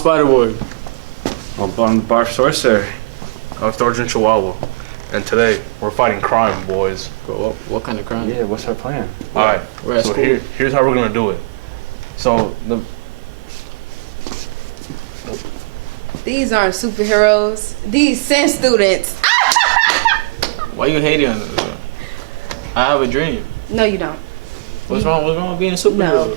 Spiderboy. I'm Bar Sorcerer. I'm Sergeant Chihuahua. And today, we're fighting crime, boys. Bro, what kind of crime? Yeah, what's our plan? Alright, We're at so school. here's how we're gonna do it. So, These aren't superheroes. These Senn students. Why you hating on us? I have a dream. No, you don't. What's wrong with being a superhero? No.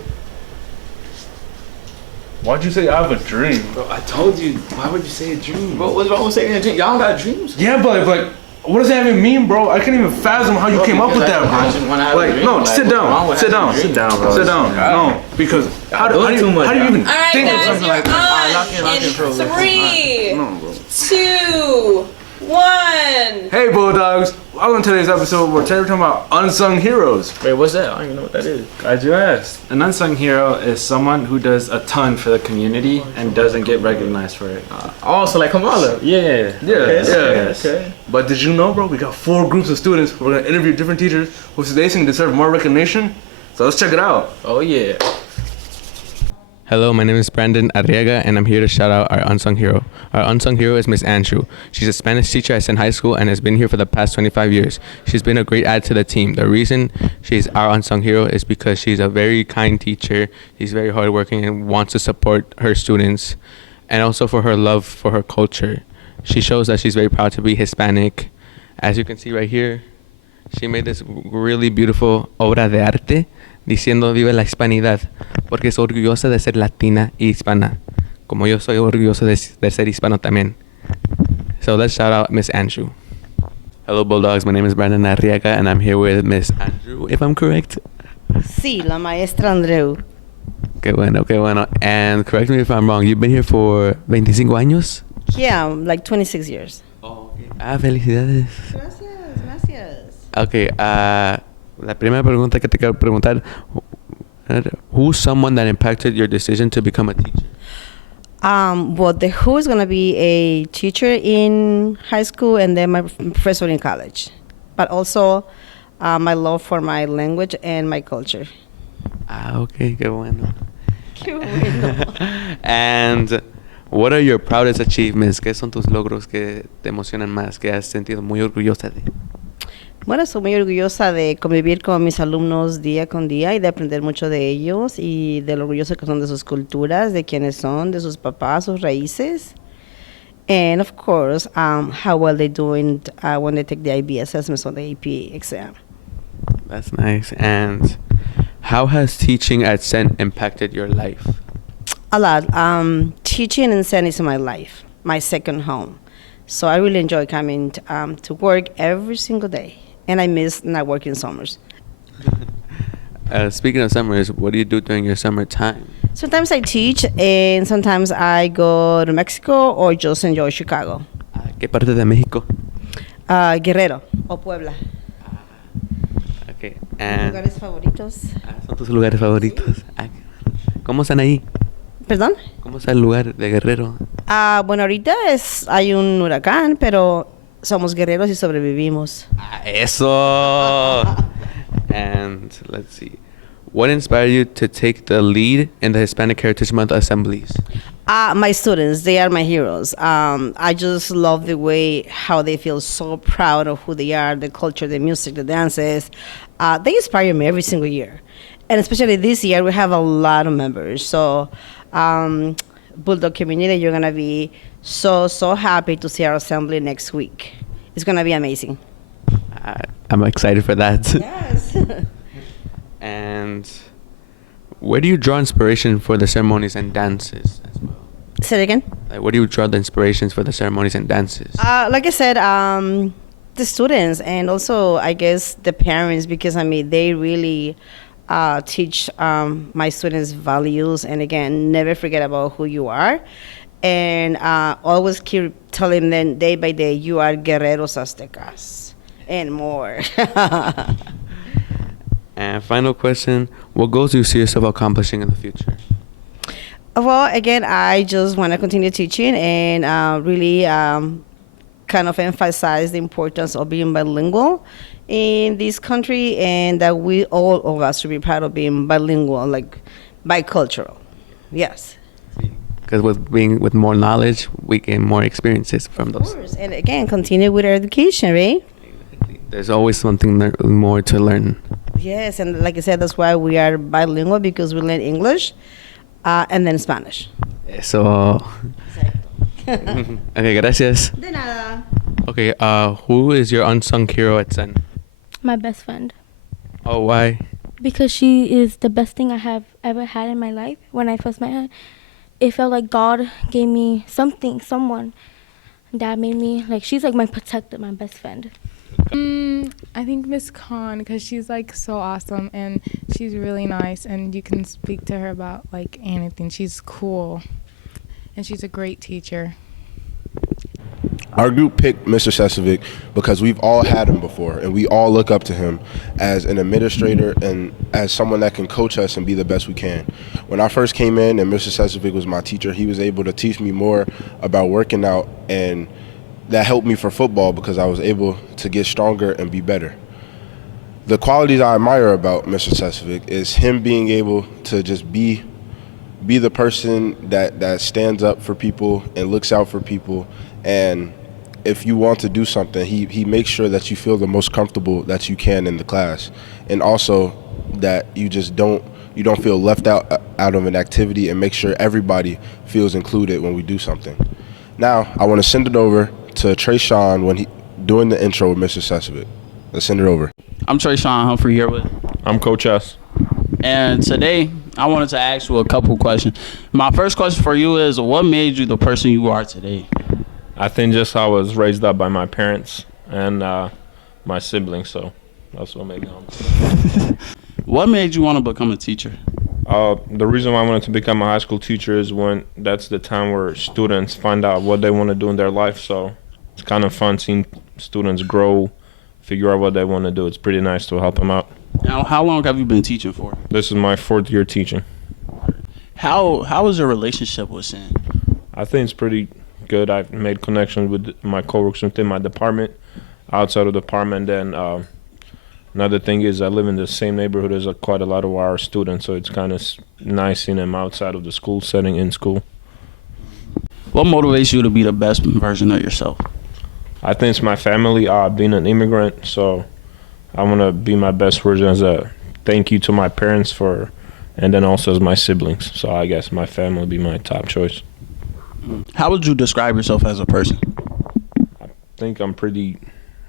why'd you say I have a dream? Bro, I told you. Why would you say a dream? Bro, what's wrong with saying a dream? Y'all don't got dreams? Yeah, but like, what does that even mean, bro? I can't even fathom how you Bro, came up with because that, I just wanna have a Like, dream. no, Like, sit what's wrong down, with sit having a down, dream? Sit down, bro. sit down. No, because how do you even think of something like that? Lock in for a little. Three, No, bro. 2, 1. Hey, Bulldogs. Welcome to today's episode where today we're talking about unsung heroes. Wait, what's that? I don't even know what that is. Glad you asked. An unsung hero is someone who does a ton for the community and doesn't get recognized for it. Oh, so like Kamala. Yeah. Okay. But did you know, bro, we got 4 groups of students. We're going to interview different teachers who they think deserve more recognition. So let's check it out. Oh, yeah. Hello, my name is Brandon Arriaga, and I'm here to shout out our unsung hero. Our unsung hero is Miss Andrew. She's a Spanish teacher at Senn High School and has been here for the past 25 years. She's been a great add to the team. The reason she's our unsung hero is because she's a very kind teacher. She's very hardworking and wants to support her students, and also for her love for her culture. She shows that she's very proud to be Hispanic. As you can see right here, she made this really beautiful obra de arte diciendo vive la hispanidad, porque es orgullosa de ser latina y hispana, como yo soy orgulloso de ser hispano también. So let's shout out Miss Andrew. Hello Bulldogs, my name is Brandon Arriaga and I'm here with Miss Andrew, if I'm correct. Sí, la maestra Andreu. Qué bueno. And correct me if I'm wrong, you've been here for 25 años? Yeah, like 26 years. Oh, okay. Felicidades. Gracias. Okay, la primera pregunta que te quiero preguntar, who's someone that impacted your decision to become a teacher? Well, the who is going to be a teacher in high school and then my professor in college. But also my love for my language and my culture. Okay, qué bueno. Qué bueno. And what are your proudest achievements? ¿Qué son tus logros que te emocionan más, que has sentido muy orgullosa de? Bueno, soy muy orgullosa de convivir con mis alumnos día con día y de aprender mucho de ellos y de lo orgulloso que son de sus culturas, de quiénes son, de sus papás, sus raíces. And of course, how well they doing when they take the IB assessments or the AP exam. That's nice. And how has teaching at Senn impacted your life? A lot. Teaching in Senn is my life, my second home. So I really enjoy coming to work every single day. And I miss not working summers. Speaking of summers, what do you do during your summer time? Sometimes I teach, and sometimes I go to Mexico or just enjoy Chicago. ¿Qué parte de México? Guerrero o Puebla. Okay. And ¿Lugares favoritos? son tus lugares favoritos. ¿Cómo están ahí? ¿Perdón? ¿Cómo está el lugar de Guerrero? Bueno, ahorita hay un huracán, pero somos guerreros y sobrevivimos. Eso! And let's see. What inspired you to take the lead in the Hispanic Heritage Month assemblies? My students, they are my heroes. I just love the way how they feel so proud of who they are, the culture, the music, the dances. They inspire me every single year. And especially this year, we have a lot of members. So, Bulldog community, you're going to be so happy to see our assembly next week. It's going to be amazing. I'm excited for that. Yes. And where do you draw inspiration for the ceremonies and dances as well? Say it again. Like, where do you draw the inspirations for the ceremonies and dances? Like I said, the students and also, I guess, the parents, because, they really teach my students values. And again, never forget about who you are. And always keep telling them day by day, you are guerreros aztecas and more. And final question, what goals do you see yourself accomplishing in the future? Well, again, I just want to continue teaching and really kind of emphasize the importance of being bilingual in this country, and that we all of us should be proud of being bilingual, like bicultural. Yes. Sí, because with more knowledge, we gain more experiences from Of those. course. And again, continue with our education, right? There's always something more to learn. Yes, and like I said, that's why we are bilingual, because we learn English and then Spanish. So, okay, gracias. De nada. Okay, who is your unsung hero at Senn? My best friend. Oh, why? Because she is the best thing I have ever had in my life. When I first met her, it felt like God gave me someone that made me, like, she's like my protector, my best friend. I think Miss Khan, because she's like so awesome and she's really nice, and you can speak to her about like anything. She's cool and she's a great teacher. Our group picked Mr. Sesovic because we've all had him before, and we all look up to him as an administrator and as someone that can coach us and be the best we can. When I first came in and Mr. Sesovic was my teacher, he was able to teach me more about working out, and that helped me for football because I was able to get stronger and be better. The qualities I admire about Mr. Sesovic is him being able to just be the person that stands up for people and looks out for people. And if you want to do something, he makes sure that you feel the most comfortable that you can in the class, and also that you don't feel left out of an activity, and make sure everybody feels included when we do something. Now I want to send it over to Trey Sean when he doing the intro with Mr. Sesovic. Let's send it over. I'm Trey Sean Humphrey here with. I'm Coach S. And today I wanted to ask you a couple questions. My first question for you is, what made you the person you are today? I think just how I was raised up by my parents and my siblings, so that's what made me home. What made you want to become a teacher? The reason why I wanted to become a high school teacher is when that's the time where students find out what they want to do in their life, so it's kind of fun seeing students grow, figure out what they want to do. It's pretty nice to help them out. Now, how long have you been teaching for? This is my 4th year teaching. How is your relationship with Senn? I think it's pretty good. I've made connections with my coworkers within my department, outside of the department. And another thing is I live in the same neighborhood as quite a lot of our students, so it's kind of nice seeing them outside of the school setting in school. What motivates you to be the best version of yourself? I think it's my family, being an immigrant, so I want to be my best version as a thank you to my parents and then also as my siblings. So I guess my family would be my top choice. How would you describe yourself as a person? I think I'm pretty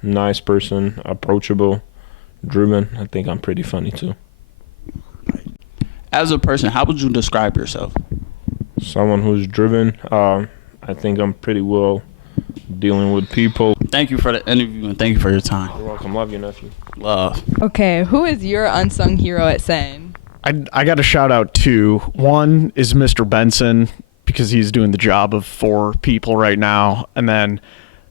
nice person, approachable, driven. I think I'm pretty funny too. As a person, how would you describe yourself? Someone who's driven. I think I'm pretty well dealing with people. Thank you for the interview and thank you for your time. You're welcome. Love you, nephew. Love. Okay, who is your unsung hero at Senn? I got to shout out two. One is Mr. Benson, because he's doing the job of 4 people right now. And then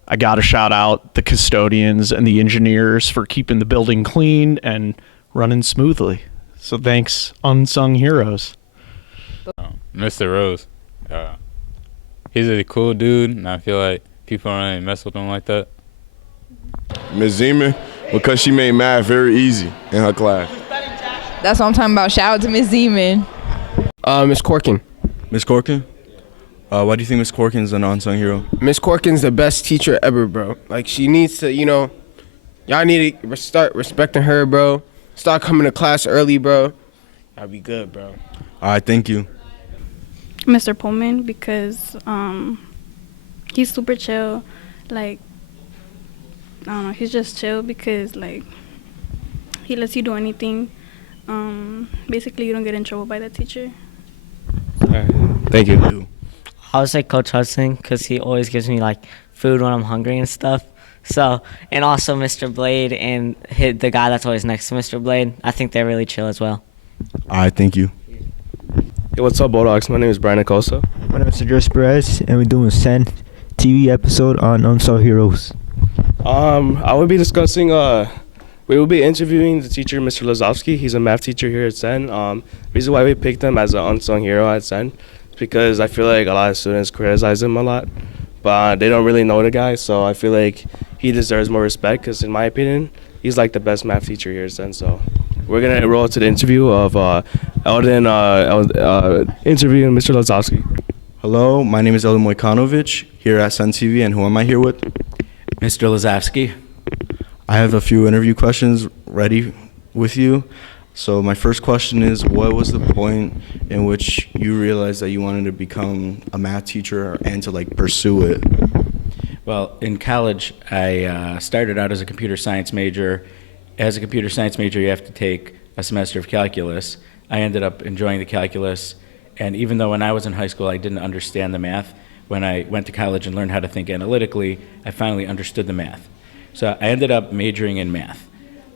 I got to shout out the custodians and the engineers for keeping the building clean and running smoothly. So thanks, unsung heroes. Mr. Rose. He's a cool dude, and I feel like people don't really mess with him like that. Ms. Zeman, because she made math very easy in her class. That's what I'm talking about. Shout out to Miss Zeman. Miss Corkin. Miss Corkin? Why do you think Miss Corkin's an unsung hero? Miss Corkin's the best teacher ever, bro. Like, she needs to, y'all need to start respecting her, bro. Start coming to class early, bro. I'll be good, bro. All right, thank you. Mr. Pullman, because he's super chill. Like, I don't know, he's just chill because, like, he lets you do anything. Basically, you don't get in trouble by the teacher. Thank you. I would say Coach Hudson, because he always gives me, like, food when I'm hungry and stuff. So, and also Mr. Blade and the guy that's always next to Mr. Blade. I think they're really chill as well. All right, thank you. Hey, what's up, Bulldogs? My name is Brian Acosta. My name is Cedric Perez, and we're doing Senn TV episode on Unsung Heroes. I will be discussing, we will be interviewing the teacher, Mr. Lazowski. He's a math teacher here at Senn. Reason why we picked him as an unsung hero at Senn is because I feel like a lot of students criticize him a lot, but they don't really know the guy, so I feel like he deserves more respect because, in my opinion, he's like the best math teacher here at Senn. So we're going to roll to the interview of Eldon interviewing Mr. Lazowski. Hello, my name is Elim Mojkanovic here at Senn TV, and who am I here with? Mr. Lazowski. I have a few interview questions ready with you. So my first question is, what was the point in which you realized that you wanted to become a math teacher and to like pursue it? Well, in college, I started out as a computer science major. As a computer science major, you have to take a semester of calculus. I ended up enjoying the calculus, and even though when I was in high school I didn't understand the math, when I went to college and learned how to think analytically, I finally understood the math. So I ended up majoring in math.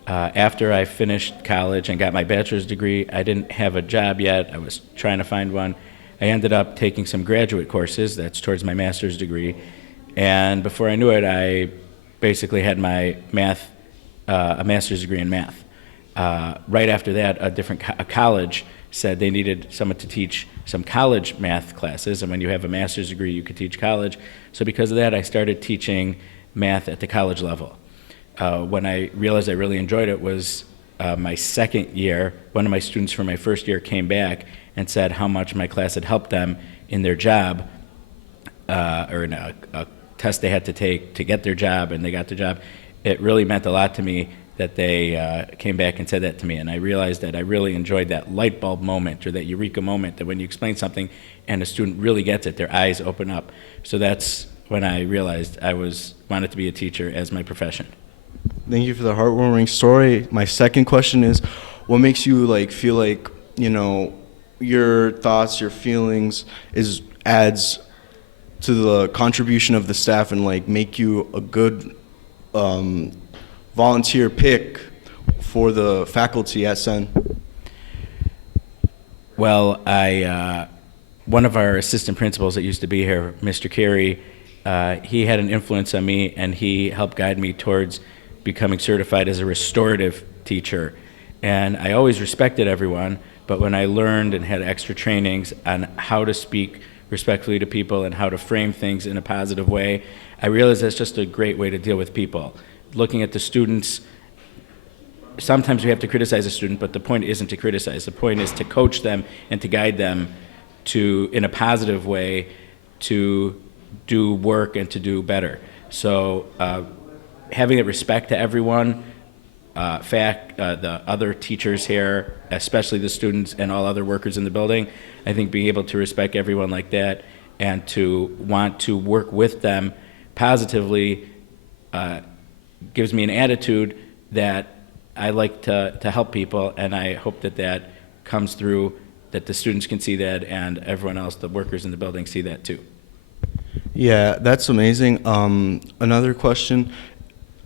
After I finished college and got my bachelor's degree, I didn't have a job yet. I was trying to find one. I ended up taking some graduate courses, that's towards my master's degree, and before I knew it, I basically had my math, a master's degree in math. Right after that, a college said they needed someone to teach some college math classes, and when you have a master's degree, you could teach college. So because of that, I started teaching math at the college level. When I realized I really enjoyed it was my second year. One of my students from my first year came back and said how much my class had helped them in their job, or in a test they had to take to get their job, and they got their job. It really meant a lot to me that they came back and said that to me, and I realized that I really enjoyed that light bulb moment, or that eureka moment, that when you explain something and a student really gets it, their eyes open up. So that's when I realized I wanted to be a teacher as my profession. Thank you for the heartwarming story. My second question is, what makes you like feel like, you know, your thoughts, your feelings adds to the contribution of the staff and like make you a good volunteer pick for the faculty at Senn? Well, one of our assistant principals that used to be here, Mr. Carey, he had an influence on me, and he helped guide me towards becoming certified as a restorative teacher. And I always respected everyone, but when I learned and had extra trainings on how to speak respectfully to people and how to frame things in a positive way, I realized that's just a great way to deal with people. Looking at the students, sometimes we have to criticize a student, but the point isn't to criticize. The point is to coach them and to guide them to, in a positive way, to do work and to do better. So having a respect to everyone, the other teachers here, especially the students and all other workers in the building, I think being able to respect everyone like that and to want to work with them positively gives me an attitude that I like to help people, and I hope that that comes through, that the students can see that, and everyone else, the workers in the building, see that too. Yeah, that's amazing. Another question,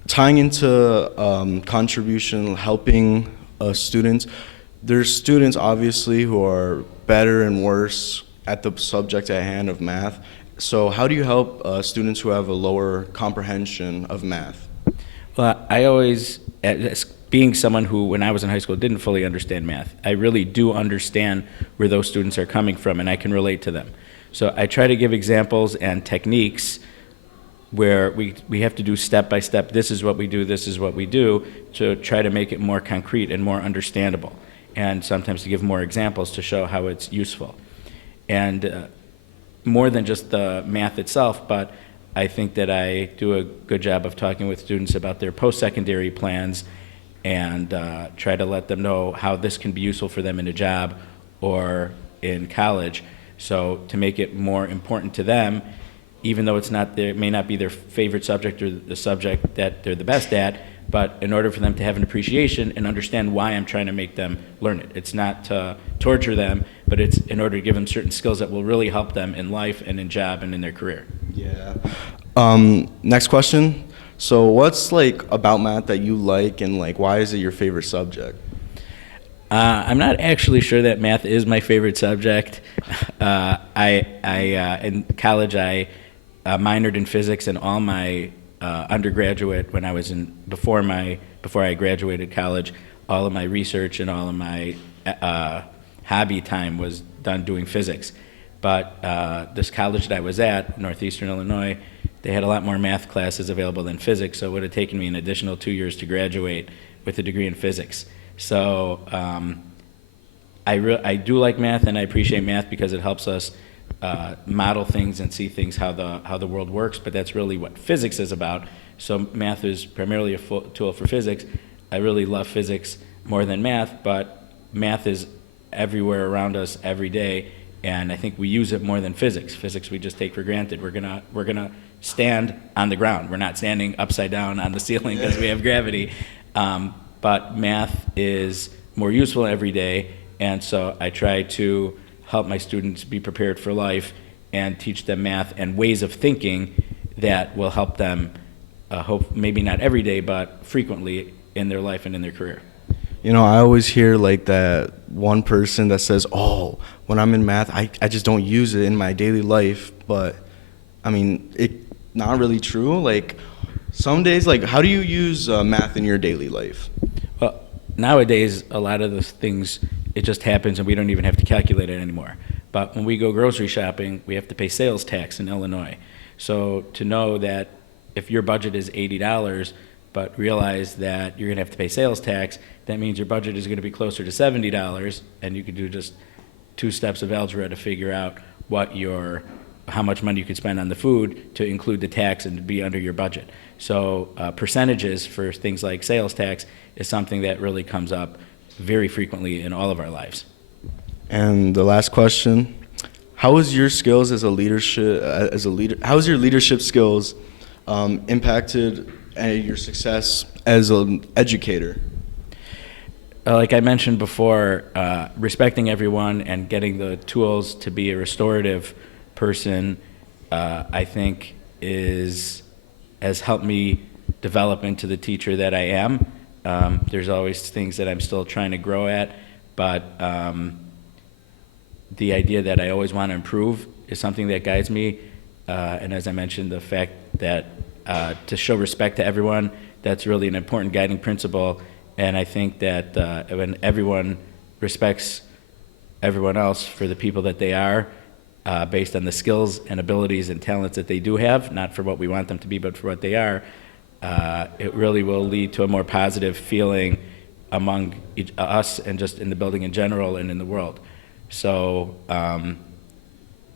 tying into contribution, helping students. There's students obviously who are better and worse at the subject at hand of math. So how do you help students who have a lower comprehension of math? Well, I always, as being someone who, when I was in high school, didn't fully understand math, I really do understand where those students are coming from, and I can relate to them. So I try to give examples and techniques where we have to do step by step, this is what we do, this is what we do, to try to make it more concrete and more understandable, and sometimes to give more examples to show how it's useful. And more than just the math itself, but I think that I do a good job of talking with students about their post-secondary plans and try to let them know how this can be useful for them in a job or in college. So to make it more important to them, even though it may not be their favorite subject or the subject that they're the best at, but in order for them to have an appreciation and understand why I'm trying to make them learn it. It's not to torture them, but it's in order to give them certain skills that will really help them in life and in job and in their career. Yeah. Next question. So what's like about math that you like, and like why is it your favorite subject? I'm not actually sure that math is my favorite subject. In college I minored in physics, and all my undergraduate, when I was before I graduated college, all of my research and all of my hobby time was done doing physics. But this college that I was at, Northeastern Illinois, they had a lot more math classes available than physics, so it would have taken me an additional 2 years to graduate with a degree in physics. So I do like math, and I appreciate math because it helps us model things and see things how the world works, but that's really what physics is about. So math is primarily a tool for physics. I really love physics more than math, but math is everywhere around us every day, and I think we use it more than physics. Physics we just take for granted. We're gonna stand on the ground. We're not standing upside down on the ceiling because we have gravity. But math is more useful every day, and so I try to help my students be prepared for life and teach them math and ways of thinking that will help them, hope maybe not every day, but frequently in their life and in their career. You know, I always hear like that one person that says, oh, when I'm in math, I just don't use it in my daily life. But I mean, it's not really true. Like some days, like how do you use math in your daily life? Well, nowadays, a lot of the things, it just happens and we don't even have to calculate it anymore. But when we go grocery shopping, we have to pay sales tax in Illinois. So to know that if your budget is $80, but realize that you're gonna have to pay sales tax, that means your budget is gonna be closer to $70, and you can do just 2 steps of algebra to figure out how much money you could spend on the food to include the tax and to be under your budget. So percentages for things like sales tax is something that really comes up very frequently in all of our lives. And the last question, how is your skills as a leader, how has your leadership skills impacted your success as an educator? Like I mentioned before, respecting everyone and getting the tools to be a restorative person, I think has helped me develop into the teacher that I am. There's always things that I'm still trying to grow at, but the idea that I always want to improve is something that guides me. And as I mentioned, the fact that to show respect to everyone, that's really an important guiding principle. And I think that when everyone respects everyone else for the people that they are, based on the skills and abilities and talents that they do have, not for what we want them to be, but for what they are, it really will lead to a more positive feeling among us and just in the building in general and in the world. So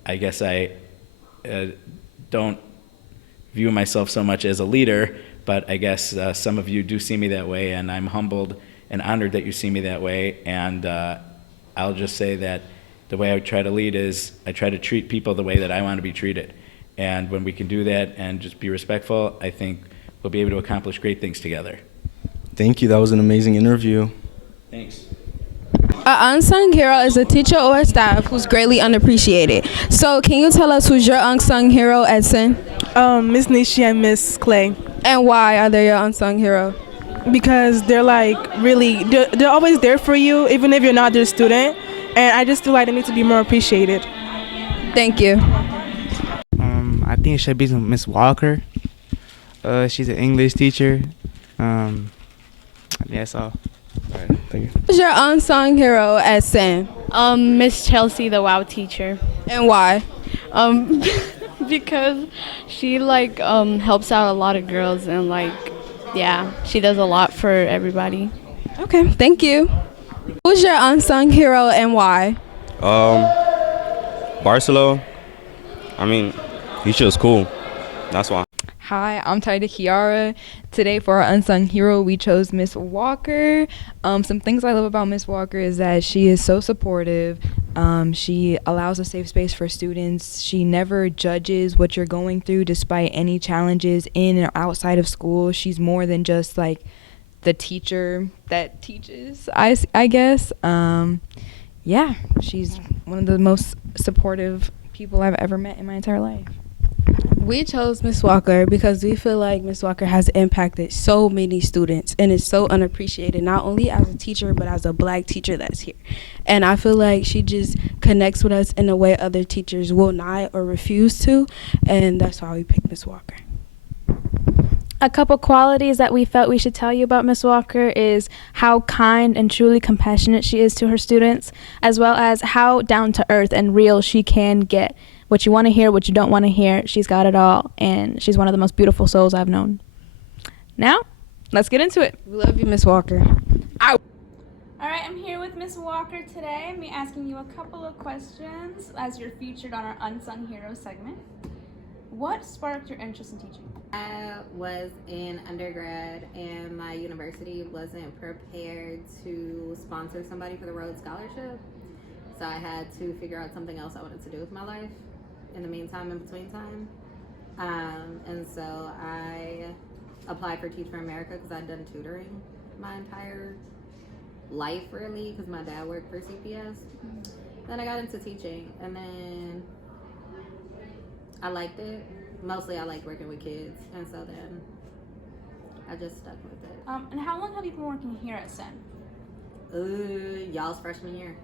I guess I don't view myself so much as a leader, but I guess some of you do see me that way, and I'm humbled and honored that you see me that way. And I'll just say that the way I try to lead is I try to treat people the way that I want to be treated. And when we can do that and just be respectful, I think we'll be able to accomplish great things together. Thank you. That was an amazing interview. Thanks. An unsung hero is a teacher or a staff who's greatly unappreciated. So can you tell us who's your unsung hero at Senn? Miss Nishi and Miss Clay. And why are they your unsung hero? Because they're like really, they're always there for you, even if you're not their student. And I just feel like they need to be more appreciated. Thank you. I think it should be Miss Walker. She's an English teacher. That's all. All right, thank you. Who's your unsung hero at Senn? Miss Chelsea, the WOW teacher. And why? Because she helps out a lot of girls and she does a lot for everybody. Okay, thank you. Who's your unsung hero and why? Barcelo. I mean, he's just cool. That's why. Hi, I'm Taida Kiara. Today for our unsung hero, we chose Miss Walker. Some things I love about Miss Walker is that she is so supportive. She allows a safe space for students. She never judges what you're going through despite any challenges in or outside of school. She's more than just like the teacher that teaches, I guess. Yeah, she's one of the most supportive people I've ever met in my entire life. We chose Miss Walker because we feel like Miss Walker has impacted so many students and is so unappreciated, not only as a teacher, but as a Black teacher that's here. And I feel like she just connects with us in a way other teachers will not or refuse to, and that's why we picked Miss Walker. A couple qualities that we felt we should tell you about Miss Walker is how kind and truly compassionate she is to her students, as well as how down to earth and real she can get. What you want to hear, what you don't want to hear, she's got it all, and she's one of the most beautiful souls I've known. Now, let's get into it. We love you, Miss Walker. All right, am here with Miss Walker today. I'm asking you a couple of questions as you're featured on our Unsung Hero segment. What sparked your interest in teaching? I was in undergrad and my university wasn't prepared to sponsor somebody for the Rhodes Scholarship. So I had to figure out something else I wanted to do with my life in the meantime, in between time. And so I applied for Teach for America because I'd done tutoring my entire life, really, because my dad worked for CPS. Then I got into teaching, and then I liked it. Mostly I liked working with kids, and so then I just stuck with it. And how long have you been working here at Senn? Y'all's freshman year.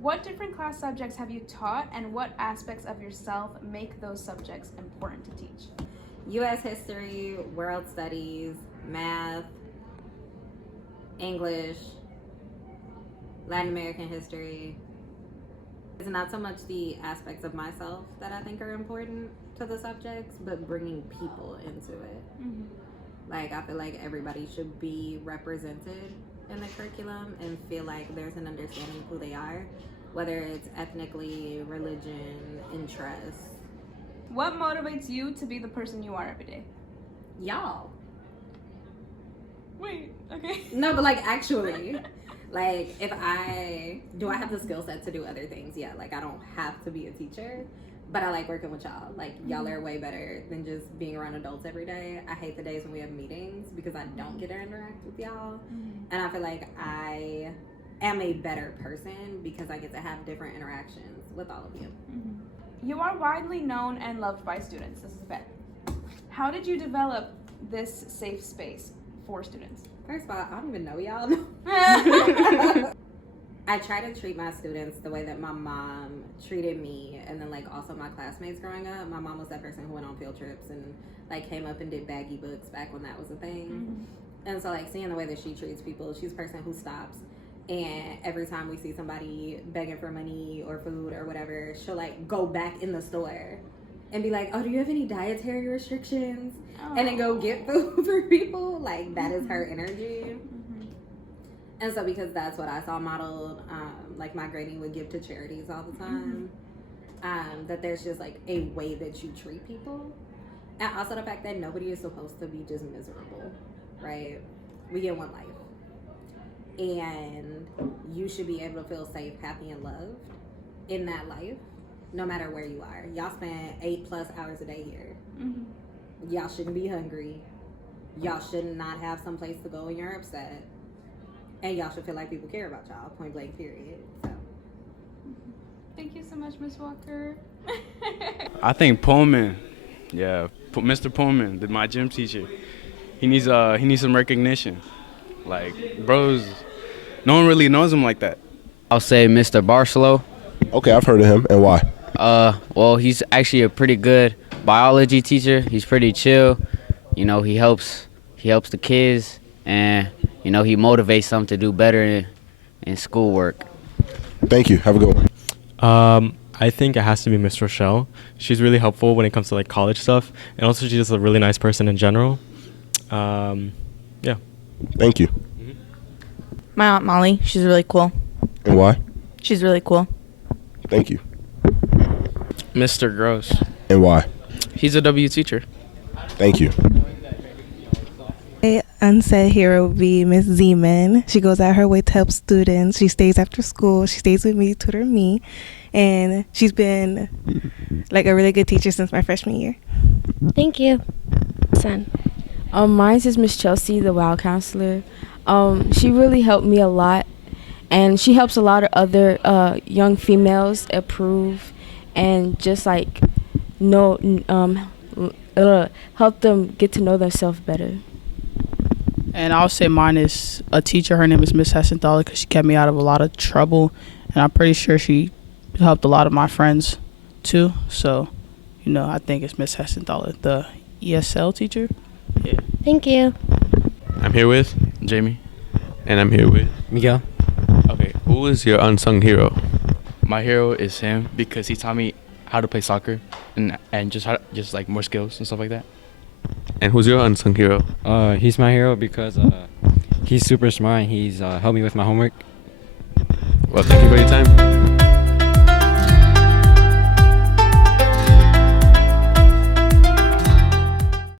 What different class subjects have you taught, and what aspects of yourself make those subjects important to teach? U.S. history, world studies, math, English, Latin American history. It's not so much the aspects of myself that I think are important to the subjects, but bringing people into it. Like, I feel like everybody should be represented in the curriculum and feel like there's an understanding of who they are, whether it's ethnically, religion, interests. What motivates you to be the person you are every day? Y'all. Wait, okay. No, but like actually, like do I have the skill set to do other things? Yeah, like I don't have to be a teacher, but I like working with y'all. Like y'all are way better than just being around adults every day. I hate the days when we have meetings because I don't get to interact with y'all. And I feel like I am a better person because I get to have different interactions with all of you. You are widely known and loved by students. This is Bet. How did you develop this safe space for students? First of all, I don't even know y'all. I try to treat my students the way that my mom treated me, and then like also my classmates growing up. My mom was that person who went on field trips and like came up and did baggy books back when that was a thing. And so like seeing the way that she treats people, she's a person who stops, and every time we see somebody begging for money or food or whatever, she'll like go back in the store and be like, oh, do you have any dietary restrictions? And then go get food for people. Like that is her energy. And so because that's what I saw modeled, like my granny would give to charities all the time, that there's just like a way that you treat people. And also the fact that nobody is supposed to be just miserable, right? We get one life. And you should be able to feel safe, happy, and loved in that life, no matter where you are. Y'all spend 8+ hours a day here. Y'all shouldn't be hungry. Y'all should not have some place to go when you're upset. And y'all should feel like people care about y'all, point blank, period. So. Thank you so much, Miss Walker. I think Pullman, yeah, Mr. Pullman, my gym teacher, he needs some recognition. Like, bros, no one really knows him like that. I'll say Mr. Barcelo. Okay, I've heard of him, and why? Well, he's actually a pretty good biology teacher. He's pretty chill. You know, he helps the kids, and you know, he motivates them to do better in schoolwork. Thank you. Have a good one. I think it has to be Miss Rochelle. She's really helpful when it comes to like college stuff, and also she's just a really nice person in general. Yeah. Thank you. My Aunt Molly, she's really cool. And why? She's really cool. Thank you. Mr. Gross. And why? He's a W teacher. Thank you. Unsaid hero would be Miss Zeman. She goes out her way to help students. She stays after school. She stays with me, tutor me, and she's been like a really good teacher since my freshman year. Thank you. Son. Mine is Miss Chelsea, the WOW counselor. She really helped me a lot, and she helps a lot of other young females improve and just like help them get to know themselves better. And I'll say mine is a teacher. Her name is Miss Hessenthaler because she kept me out of a lot of trouble. And I'm pretty sure she helped a lot of my friends too. So, you know, I think it's Miss Hessenthaler, the ESL teacher. Yeah. Thank you. I'm here with Jamie. And I'm here with Miguel. Okay, who is your unsung hero? My hero is him because he taught me how to play soccer and just like more skills and stuff like that. And who's your unsung hero? He's my hero because he's super smart. He's helped me with my homework, Well, thank you for your time.